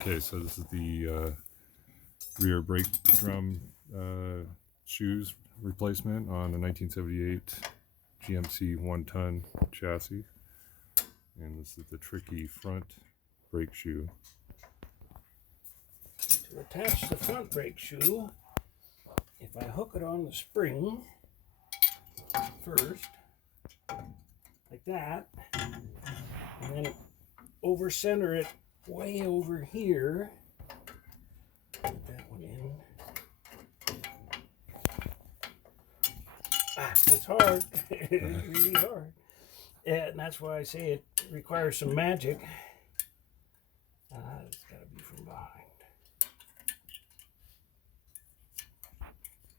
Okay, so this is the rear brake drum shoes replacement on a 1978 GMC 1-ton chassis. And this is the tricky front brake shoe. To attach the front brake shoe, if I hook it on the spring first, like that, and then over center it way over here, put that one in. It's hard. It's really hard. And that's why I say it requires some magic. It's got to be from behind.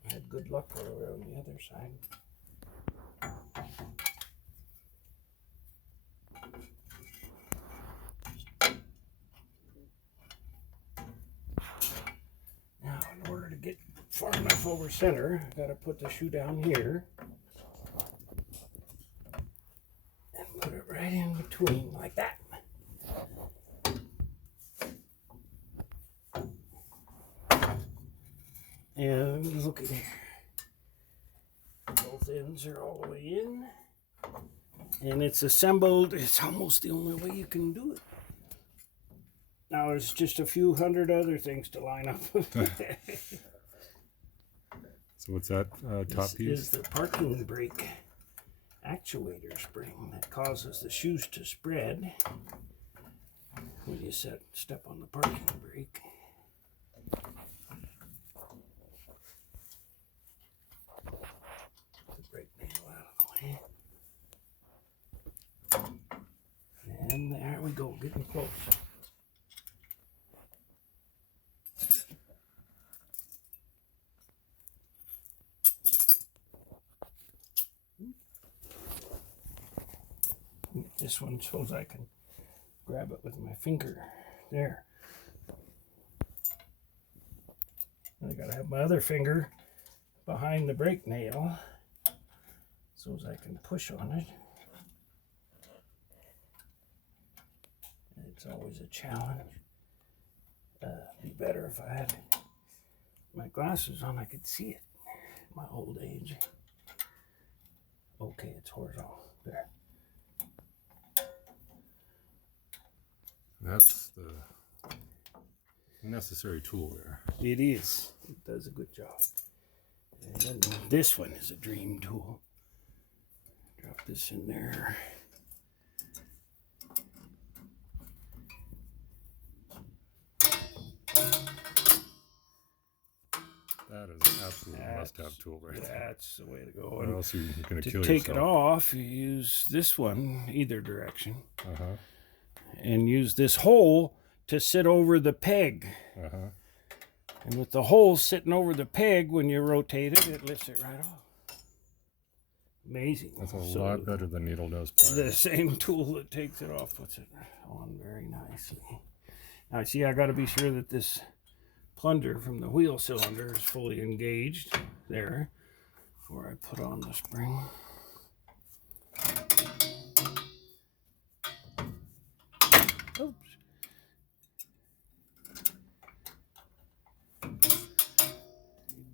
I had good luck over on the other side. Now, in order to get far enough over center, I got to put the shoe down here and put it right in between, like that. And look at here. Both ends are all the way in. And it's assembled. It's almost the only way you can do it. Now there's just a few hundred other things to line up. So what's that top piece? This is the parking brake actuator spring that causes the shoes to spread when you step on the parking brake. The brake nail out of the way. And there we go, getting close. This one shows I can grab it with my finger. There. I gotta have my other finger behind the brake nail so as I can push on it. It's always a challenge. Be better if I had my glasses on, I could see it. My old age. Okay, it's horizontal. There. That's the necessary tool there. It is. It does a good job. And this one is a dream tool. Drop this in there. That is an absolute must-have tool right there. That's the way to go. Or else you're going to kill yourself. To take it off, you use this one either direction. And use this hole to sit over the peg. And with the hole sitting over the peg, when you rotate it, it lifts it right off. Amazing. That's a lot better than needle nose pliers. The same tool that takes it off puts it on very nicely. Now, see, I got to be sure that this plunger from the wheel cylinder is fully engaged there before I put on the spring. Oops.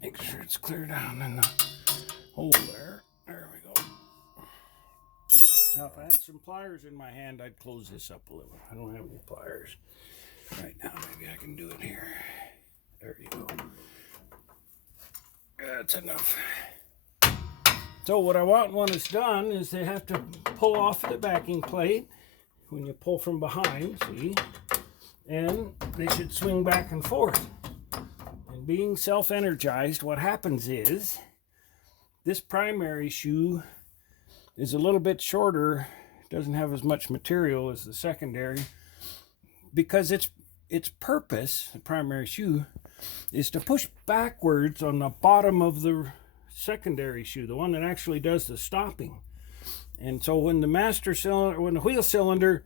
Make sure it's clear down in the hole there. There we go. Now, if I had some pliers in my hand, I'd close this up a little. I don't have any pliers right now. Maybe I can do it here. There you go. That's enough. So what I want when it's done is they have to pull off the backing plate when you pull from behind, see? And they should swing back and forth. And being self-energized, what happens is this primary shoe is a little bit shorter, doesn't have as much material as the secondary, because its purpose, the primary shoe, is to push backwards on the bottom of the secondary shoe, the one that actually does the stopping. And so when the master cylinder, when the wheel cylinder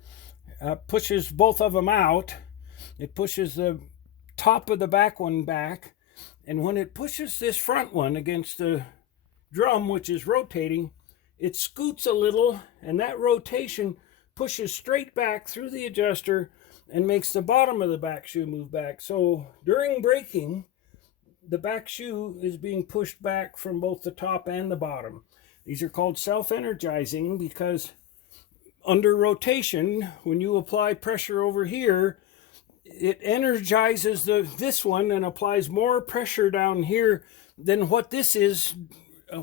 pushes both of them out, it pushes the top of the back one back, and when it pushes this front one against the drum, which is rotating, it scoots a little, and that rotation pushes straight back through the adjuster and makes the bottom of the back shoe move back. So during braking, the back shoe is being pushed back from both the top and the bottom. These are called self-energizing because under rotation, when you apply pressure over here, it energizes this one and applies more pressure down here than what this is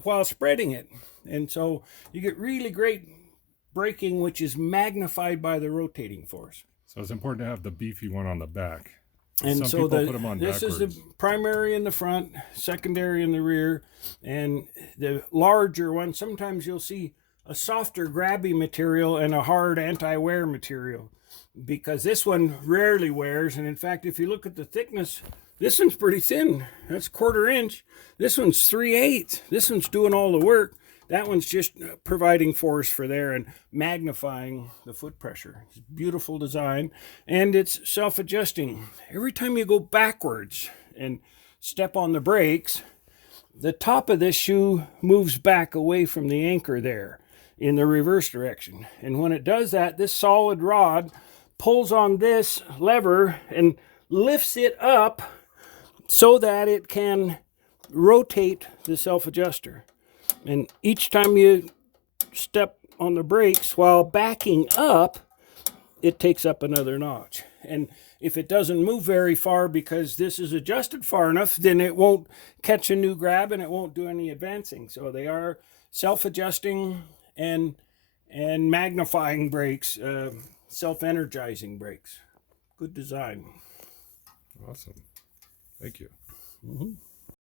while spreading it. And so you get really great braking, which is magnified by the rotating force. So it's important to have the beefy one on the back. And Some so people put them on this backwards. is the primary in the front, secondary in the rear, and the larger one, sometimes you'll see a softer grabby material and a hard anti-wear material, because this one rarely wears. And in fact, if you look at the thickness, this one's pretty thin. That's 1/4 inch. This one's 3/8. This one's doing all the work. That one's just providing force for there and magnifying the foot pressure. It's a beautiful design, and it's self-adjusting. Every time you go backwards and step on the brakes, the top of this shoe moves back away from the anchor there in the reverse direction. And when it does that, this solid rod pulls on this lever and lifts it up so that it can rotate the self-adjuster. And each time you step on the brakes while backing up, it takes up another notch. And if it doesn't move very far because this is adjusted far enough, then it won't catch a new grab and it won't do any advancing. So they are self-adjusting and magnifying brakes, self-energizing brakes. Good design. Awesome. Thank you. Mm-hmm.